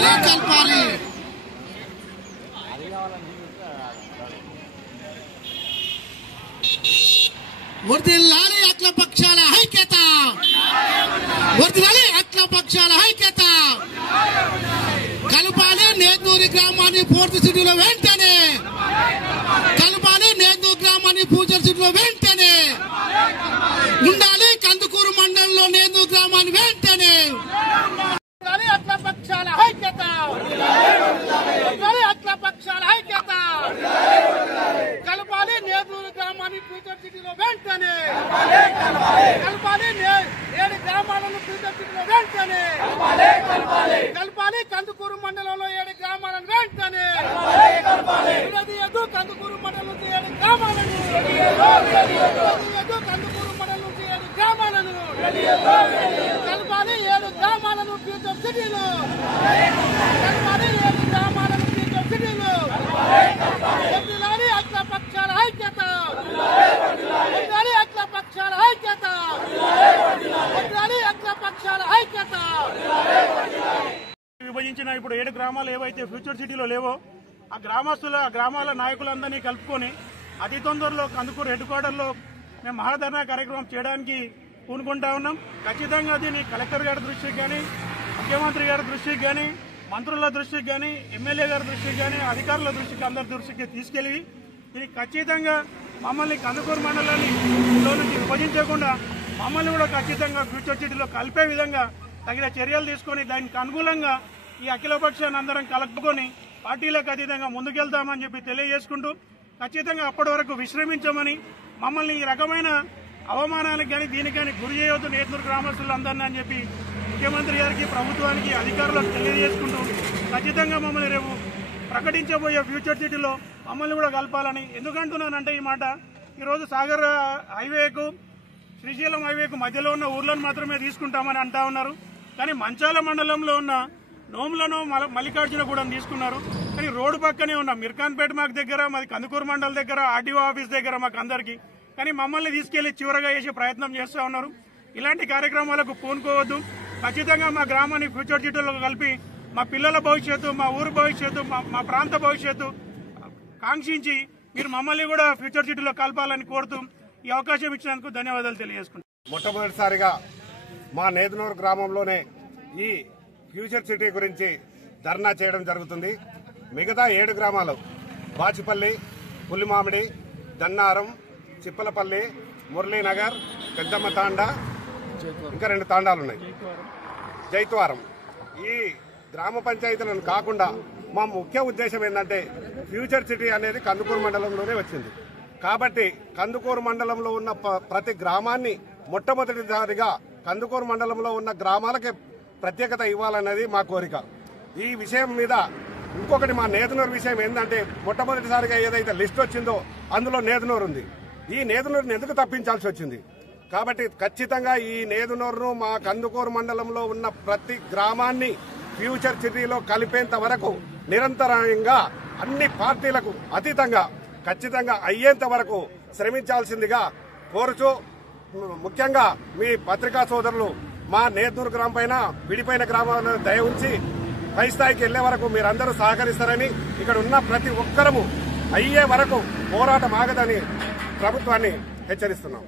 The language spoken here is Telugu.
కల్పాలి. వర్ధిల్లాలి అఖిలపక్షాల ఐక్యత, వర్ధిల్లాలి అఖిలపక్షాల ఐక్యత. కలపాలి నేతూరు గ్రామాన్ని పూర్తి సిటీలో వెంటనే, కలపాలి నేతూరు గ్రామాన్ని ఫ్యూచర్ సిటీలో వెంటనే ఉండాలి. కందుకూరు మండలంలో నేతూరు గ్రామాన్ని వెంటనే అఖిలపక్షాల ఐక్యత, అఖిలపక్షాల ఐక్యత. కలపాలి నేతూరు గ్రామాన్ని ఫ్యూచర్ సిటీలో వెంటనే, కలపాలి 7 గ్రామాలను ఫ్యూచర్ సిటీలో వెంటనే, కలపాలి కందుకూరు మండలంలో 7 గ్రామాలను వెంటనే విడదీయదు. కందుకూరు మండలం నుంచి 7 గ్రామాలను విడదీయదు. కందుకూరు మండలం నుంచి 7 గ్రామాలను కలపాలి. 7 గ్రామాలను ఫ్యూచర్ సిటీలో కలపాలి. 7 గ్రామాలను ఫ్యూచర్ సిటీలో వర్ధిల్లాలి అఖిలపక్షాల ఐక్యత, వర్ధిల్లాలి అఖిలపక్షాల ఐక్యత, వర్ధిల్లాలి అఖిలపక్షాల ఐక్యత. విభజించిన ఇప్పుడు 7 గ్రామాలు ఏవైతే ఫ్యూచర్ సిటీలో లేవో ఆ గ్రామాల నాయకులందరినీ కలుపుకొని అతి తొందరలో కందుకూరు హెడ్ క్వార్టర్లో మేము మహాధర్నా కార్యక్రమం చేయడానికి పూనుకుంటా ఉన్నాం. ఖచ్చితంగా దీన్ని కలెక్టర్ గారి దృష్టికి కానీ, ముఖ్యమంత్రి గారి దృష్టికి కానీ, మంత్రుల దృష్టికి కానీ, ఎమ్మెల్యే గారి దృష్టికి కానీ, అధికారుల దృష్టికి అందరి దృష్టికి తీసుకెళ్లి దీనికి ఖచ్చితంగా మమ్మల్ని కందుకూరు మండలాన్ని నుంచి విభజించకుండా మమ్మల్ని కూడా ఖచ్చితంగా ఫ్యూచర్ సిటీలో కలిపే విధంగా తగిన చర్యలు తీసుకొని దానికి అనుకూలంగా ఈ అఖిలపక్షాన్ని అందరం కలుపుకొని పార్టీలకు అతీతంగా ముందుకెళ్తామని చెప్పి తెలియజేసుకుంటూ ఖచ్చితంగా అప్పటి వరకు విశ్రమించమని, మమ్మల్ని ఈ రకమైన అవమానాలకు కానీ దీనికి కానీ గురి చేయవద్దు నేతూరు గ్రామస్తులందరినీ అని చెప్పి ముఖ్యమంత్రి గారికి, ప్రభుత్వానికి, అధికారులకు తెలియజేసుకుంటూ ఖచ్చితంగా మమ్మల్ని రేపు ప్రకటించబోయే ఫ్యూచర్ సిటీలో మమ్మల్ని కూడా కలపాలని. ఎందుకంటున్నానంటే ఈ మాట, ఈరోజు సాగర్ హైవేకు, శ్రీశైలం హైవేకు మధ్యలో ఉన్న ఊర్లను మాత్రమే తీసుకుంటామని అంటా ఉన్నారు. కానీ మంచాల మండలంలో ఉన్న నోములను మల్లికార్జునగూడెం తీసుకున్నారు. కానీ రోడ్డు పక్కనే ఉన్న మిర్ఖాన్పేట మాకు దగ్గర, మాది కందుకూరు మండలం దగ్గర, ఆర్డీఓ ఆఫీస్ దగ్గర మాకు అందరికీ. కానీ మమ్మల్ని తీసుకెళ్లి చివరగా చేసే ప్రయత్నం చేస్తూ ఉన్నారు. ఇలాంటి కార్యక్రమాలకు పూనుకోవద్దు. ఖచ్చితంగా మా గ్రామాన్ని ఫ్యూచర్ సిటీలో కలిపి మా పిల్లల భవిష్యత్తు, మా ఊరు భవిష్యత్తు, మా ప్రాంత భవిష్యత్తు కాంక్షించి మీరు మమ్మల్ని కూడా ఫ్యూచర్ సిటీలో కలపాలని కోరుతూ ఈ అవకాశం ఇచ్చినందుకు ధన్యవాదాలు తెలియజేసుకుంటాం. మొట్టమొదటిసారిగా మా నేదునూరు గ్రామంలోనే ఈ ఫ్యూచర్ సిటీ గురించి ధర్నా చేయడం జరుగుతుంది. మిగతా 7 గ్రామాలు బాచిపల్లి, పుల్లిమామిడి, దన్నారం, చిప్పలపల్లి, మురళీనగర్, పెద్దమ్మ తాండా, ఇంకా 2 తాండాలు ఉన్నాయి, జైత్వారం. ఈ గ్రామ పంచాయతీలను కాకుండా మా ముఖ్య ఉద్దేశం ఏంటంటే ఫ్యూచర్ సిటీ అనేది కందుకూరు మండలంలోనే వచ్చింది కాబట్టి కందుకూరు మండలంలో ఉన్న ప్రతి గ్రామాన్ని మొట్టమొదటిసారిగా కందుకూరు మండలంలో ఉన్న గ్రామాలకే ప్రత్యేకత ఇవ్వాలన్నది మా కోరిక. ఈ విషయం మీద ఇంకొకటి మా నేదునూరు విషయం ఏంటంటే మొట్టమొదటిసారిగా ఏదైతే లిస్ట్ వచ్చిందో అందులో నేదునూరు ఉంది. ఈ నేదునూరుని ఎందుకు తప్పించాల్సి వచ్చింది? కాబట్టి ఖచ్చితంగా ఈ నేదునూరును మా కందుకూరు మండలంలో ఉన్న ప్రతి గ్రామాన్ని ఫ్యూచర్ సిటీలో కలిపేంత వరకు నిరంతరంగా అన్ని పార్టీలకు అతీతంగా ఖచ్చితంగా అయ్యేంత వరకు శ్రమించాల్సిందిగా కోరుచూ, ముఖ్యంగా మీ పత్రికా సోదరులు మా నేదునూరు గ్రామం పైన విడిపోయిన గ్రామాలను దయ ఉంచి పై స్థాయికి వెళ్లే వరకు మీరందరూ సహకరిస్తారని, ఇక్కడ ఉన్న ప్రతి ఒక్కరము అయ్యే వరకు పోరాటం ఆగదని ప్రభుత్వాన్ని హెచ్చరిస్తున్నాం.